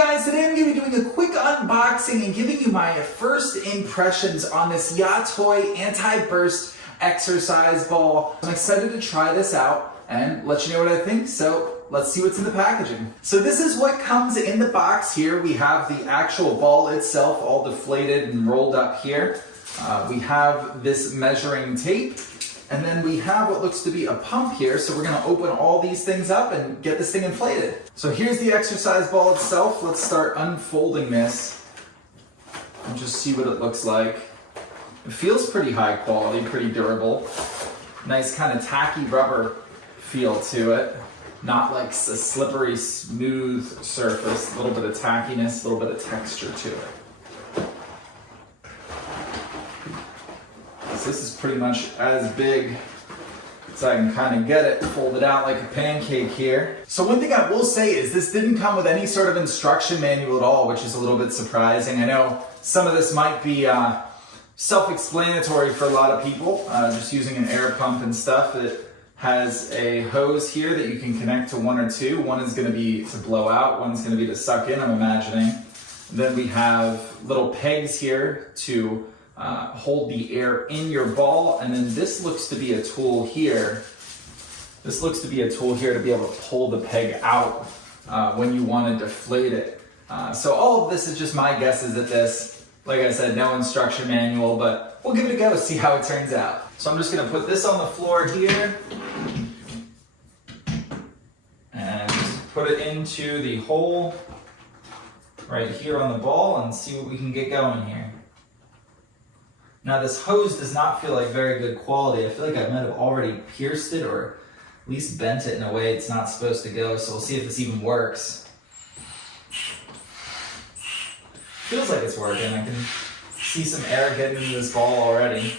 guys, today I'm going to be doing a quick unboxing and giving you my first impressions on this YOTTOY anti-burst exercise ball. I'm excited to try this out and let you know what I think, so let's see what's in the packaging. So this is what comes in the box here. We have the actual ball itself all deflated and rolled up here. We have this measuring tape. And then we have what looks to be a pump here, so we're gonna open all these things up and get this thing inflated. So here's the exercise ball itself. Let's start unfolding this and just see what it looks like. It feels pretty high quality, pretty durable. Nice kind of tacky rubber feel to it. Not like a slippery, smooth surface. A little bit of tackiness, a little bit of texture to it. This is pretty much as big as I can kind of get it folded out like a pancake here. So one thing I will say is this didn't come with any sort of instruction manual at all, which is a little bit surprising. I know some of this might be self-explanatory for a lot of people, just using an air pump and stuff. It has a hose here that you can connect to one or two. One is going to be to blow out, one's going to be to suck in, I'm imagining. And then we have little pegs here to hold the air in your ball, and then this looks to be a tool here. This looks to be a tool here to be able to pull the peg out when you want to deflate it. So all of this is just my guesses at this. Like I said, no instruction manual, but we'll give it a go, see how it turns out. So I'm just going to put this on the floor here and put it into the hole right here on the ball and see what we can get going here. Now this hose does not feel like very good quality. I feel like I might have already pierced it or at least bent it in a way it's not supposed to go, so we'll see if this even works. Feels like it's working. I can see some air getting into this ball already.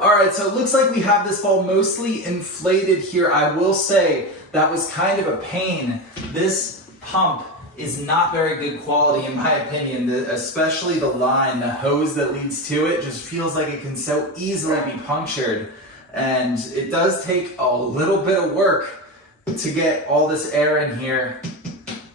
Alright, so it looks like we have this ball mostly inflated here. I will say that was kind of a pain. This pump is not very good quality in my opinion, especially the line, the hose that leads to it just feels like it can so easily be punctured. And it does take a little bit of work to get all this air in here.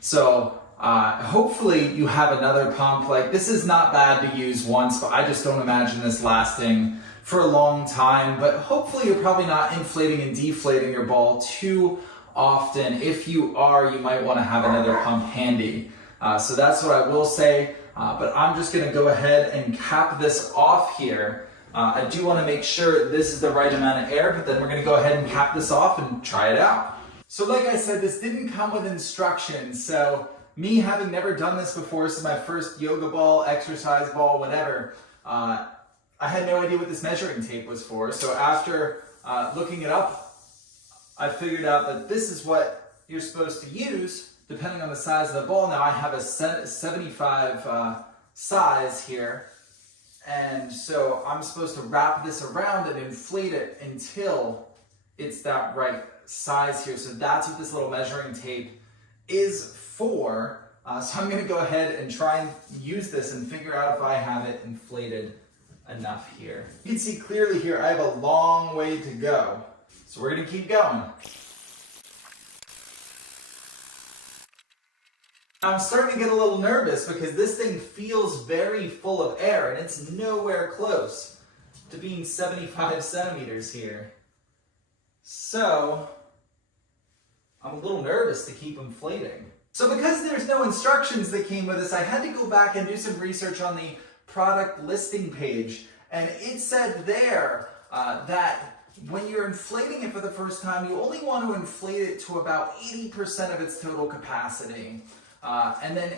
So hopefully you have another pump. Like, this is not bad to use once, but I just don't imagine this lasting for a long time. But hopefully you're probably not inflating and deflating your ball too often. If you are, you might want to have another pump handy. So that's what I will say. But I'm just going to go ahead and cap this off here. I do want to make sure this is the right amount of air, but then we're going to go ahead and cap this off and try it out. So like I said, this didn't come with instructions. So me having never done this before, this is my first yoga ball, exercise ball, whatever. I had no idea what this measuring tape was for. So after looking it up, I figured out that this is what you're supposed to use depending on the size of the ball. Now I have a 75 size here. And so I'm supposed to wrap this around and inflate it until it's that right size here. So that's what this little measuring tape is for. So I'm going to go ahead and try and use this and figure out if I have it inflated enough here. You can see clearly here I have a long way to go. So we're going to keep going. I'm starting to get a little nervous because this thing feels very full of air and it's nowhere close to being 75 centimeters here. So I'm a little nervous to keep inflating. So because there's no instructions that came with this, I had to go back and do some research on the product listing page, and it said there that when you're inflating it for the first time, you only want to inflate it to about 80% of its total capacity, and then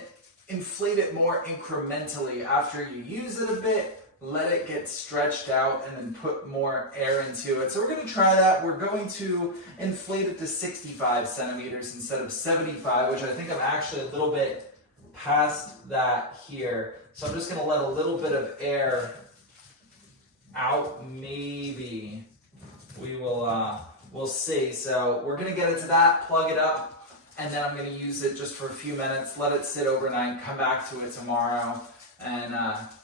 inflate it more incrementally. After you use it a bit, let it get stretched out and then put more air into it. So we're going to try that. We're going to inflate it to 65 centimeters instead of 75, which I think I'm actually a little bit past that here. So I'm just going to let a little bit of air out, maybe. We'll see. So we're going to get it to that, plug it up, and then I'm going to use it just for a few minutes, let it sit overnight, come back to it tomorrow, and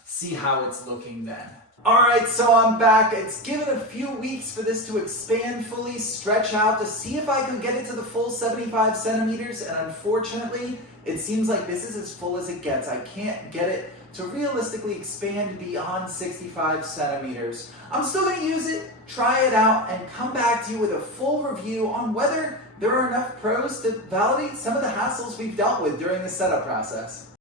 see how it's looking then. Alright, so I'm back. It's given a few weeks for this to expand fully, stretch out, to see if I can get it to the full 75 centimeters, and unfortunately, it seems like this is as full as it gets. I can't get it to realistically expand beyond 65 centimeters. I'm still going to use it, try it out, and come back to you with a full review on whether there are enough pros to validate some of the hassles we've dealt with during the setup process.